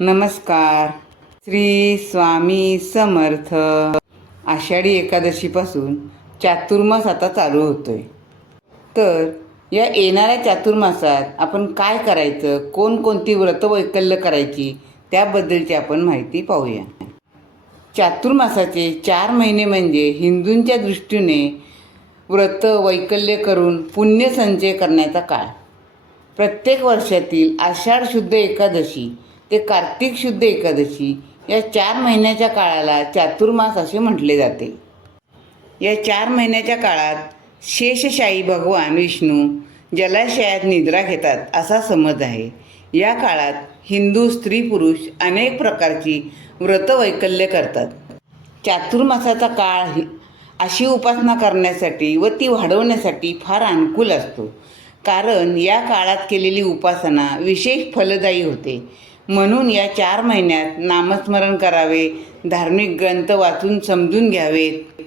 नमस्कार. श्री स्वामी समर्थ. आषाढी एकादशीपासून चातुर्मास आता चालू होतोय. तर या येणाऱ्या चातुर्मासात आपण काय करायचं? कोणकोणती व्रत वैकल्य करायची? त्याबद्दलची आपण माहिती पाहूया. चातुर्मासाचे चार महिने म्हणजे हिंदूंच्या दृष्टीने व्रत वैकल्य करून पुण्यसंचय करण्याचा काळ. प्रत्येक वर्षातील आषाढ शुद्ध एकादशी ते कार्तिक शुद्ध एकादशी या चार महिन्याच्या काळाला चातुर्मास असे म्हटले जाते. या चार महिन्याच्या काळात शेषशाही भगवान विष्णू जलाशयात निद्रा घेतात असा समज आहे. या काळात हिंदू स्त्री पुरुष अनेक प्रकारची व्रतवैकल्य करतात. चातुर्मासाचा काळ ही- अशी उपासना करण्यासाठी व ती वाढवण्यासाठी फार अनुकूल असतो. कारण या काळात केलेली उपासना विशेष फलदायी होते. म्हणून या चार महिन्यात नामस्मरण करावे धार्मिक ग्रंथ वाचून समजून घ्यावेत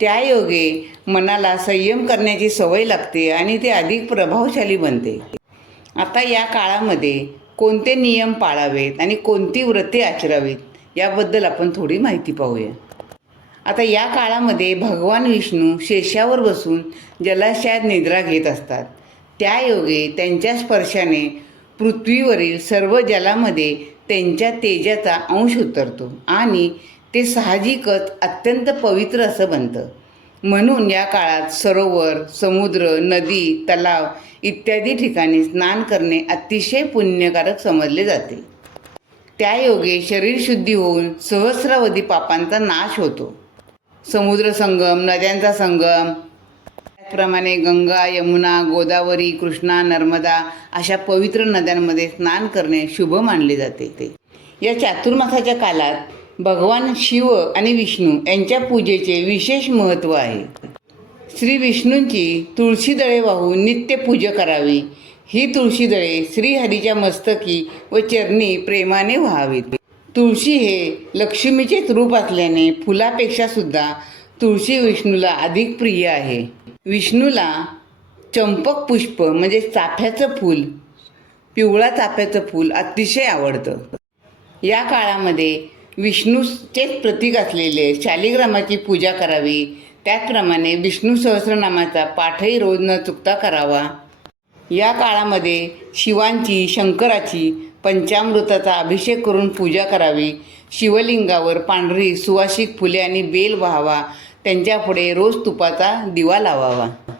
त्यायोगे मनाला संयम करण्याची सवय लागते आणि ते अधिक प्रभावशाली बनते. आता या काळामध्ये कोणते नियम पाळावेत आणि कोणती व्रते आचरावीत याबद्दल आपण थोडी माहिती पाहूया. आता या काळामध्ये भगवान विष्णू शेषावर बसून जलाशयात निद्रा घेत असतात. त्यायोगे त्यांच्या स्पर्शाने पृथ्वीवरील सर्व जलामध्ये त्यांच्या तेजाचा अंश उतरतो आणि ते साहजिकच अत्यंत पवित्र असं बनतं. म्हणून या काळात सरोवर समुद्र नदी तलाव इत्यादी ठिकाणी स्नान करणे अतिशय पुण्यकारक समजले जाते. त्यायोगे शरीर शुद्धी होऊन सहस्रावधी पापांचा नाश होतो. समुद्र संगम नद्यांचा संगम त्याचप्रमाणे गंगा यमुना गोदावरी कृष्णा नर्मदा अशा पवित्र नद्यांमध्ये स्नान करणे शुभ मानले जाते ते. या चातुर्मासाच्या काळात भगवान शिव आणि विष्णू यांच्या पूजेचे विशेष महत्त्व आहे. श्री विष्णूंची तुळशी दळे वाहून नित्य पूजा करावी. ही तुळशी दळे श्रीहरीच्या मस्तकी व चरणी प्रेमाने व्हावीत. तुळशी हे लक्ष्मीचेच रूप असल्याने फुलापेक्षा सुद्धा तुळशी विष्णूला अधिक प्रिय आहे. विष्णूला चंपक पुष्प म्हणजे चाफ्याचं फूल पिवळा चाफ्याचं फूल अतिशय आवडतं. या काळामध्ये विष्णूचेच प्रतीक असलेले शालिग्रामाची पूजा करावी त्याचप्रमाणे विष्णू सहस्रनामाचा पाठही रोज न चुकता करावा. या काळामध्ये शिवांची शंकराची पंचामृताचा अभिषेक करून पूजा करावी. शिवलिंगावर पांढरी सुवासिक फुले आणि बेल व्हावा त्यांच्यापुढे रोज तुपाचा दिवा लावावा.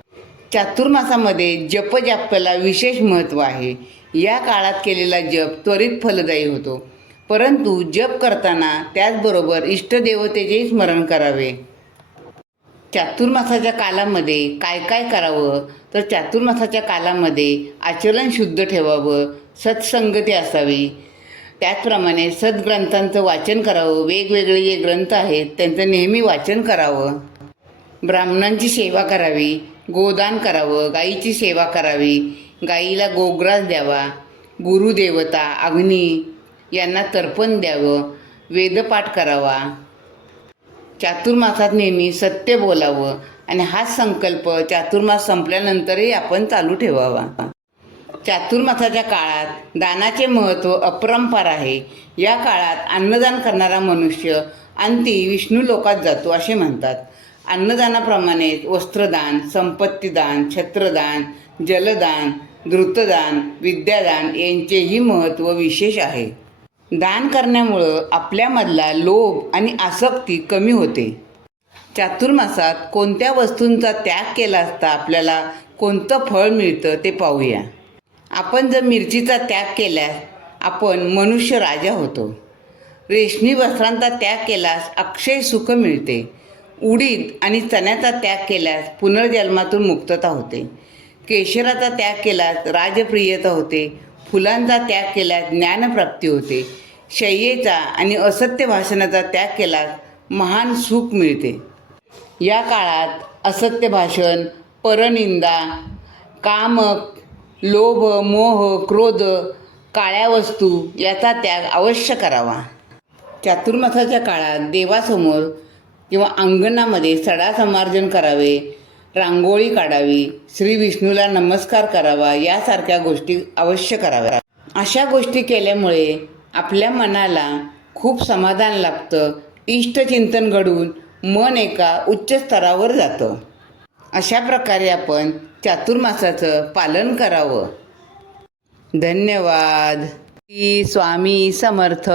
चातुर्मासामध्ये जपजाप्याला विशेष महत्त्व आहे. या काळात केलेला जप त्वरित फलदायी होतो. परंतु जप करताना त्याचबरोबर इष्टदेवतेचेही स्मरण करावे. चातुर्मासाच्या कालामध्ये काय काय करावं? तर चातुर्मासाच्या कालामध्ये आचरण शुद्ध ठेवावं. सत्संगती असावी. त्याचप्रमाणे सद्ग्रंथांचं वाचन करावं. वेगवेगळे जे ग्रंथ आहेत त्यांचं नेहमी वाचन करावं. ब्राह्मणांची सेवा करावी गोदान करावं गाईची सेवा करावी गाईला गोग्रास द्यावा गुरुदेवता अग्नी यांना तर्पण द्यावं वेदपाठ करावा. चातुर्मासात नेहमी सत्य बोलावं आणि हाच संकल्प चातुर्मास संपल्यानंतरही आपण चालू ठेवावा. चातुर्मासाच्या काळात दानाचे महत्त्व अपरंपार आहे. या काळात अन्नदान करणारा मनुष्य अंती विष्णू लोकात जातो असे म्हणतात. अन्नदानाप्रमाणेच वस्त्रदान संपत्तीदान छत्रदान जलदान द्रुतदान विद्यादान यांचेही महत्त्व विशेष आहे. दान करण्यामुळं आपल्यामधला लोभ आणि आसक्ती कमी होते. चातुर्मासात कोणत्या वस्तूंचा त्याग केला असता आपल्याला कोणतं फळ मिळतं ते पाहूया. आपण जर मिरचीचा त्याग केल्यास आपण मनुष्य राजा होतो. रेशमी वस्त्रांचा त्याग केल्यास अक्षय सुख मिळते. उडीद आणि चण्याचा त्याग केल्यास पुनर्जन्मातून मुक्तता होते. केशराचा त्याग केल्यास राजप्रियता होते. फुलांचा त्याग केल्यास ज्ञानप्राप्ती होते. शय्येचा आणि असत्य भाषणाचा त्याग केल्यास महान सुख मिळते. या काळात असत्य भाषण परनिंदा कामक लोभ मोह क्रोध काळ्या वस्तू याचा त्याग अवश्य करावा. चातुर्मासाच्या काळात देवासमोर किंवा अंगणामध्ये सडा समार्जन करावे रांगोळी काढावी श्री विष्णूला नमस्कार करावा यासारख्या गोष्टी अवश्य कराव्या. अशा गोष्टी केल्यामुळे आपल्या मनाला खूप समाधान लाभतं. इष्टचिंतन घडून मन एका उच्च स्तरावर जातं. अशा प्रकारे आपण चातुर्मासाचं पालन करावं. धन्यवाद. स्वामी समर्थ.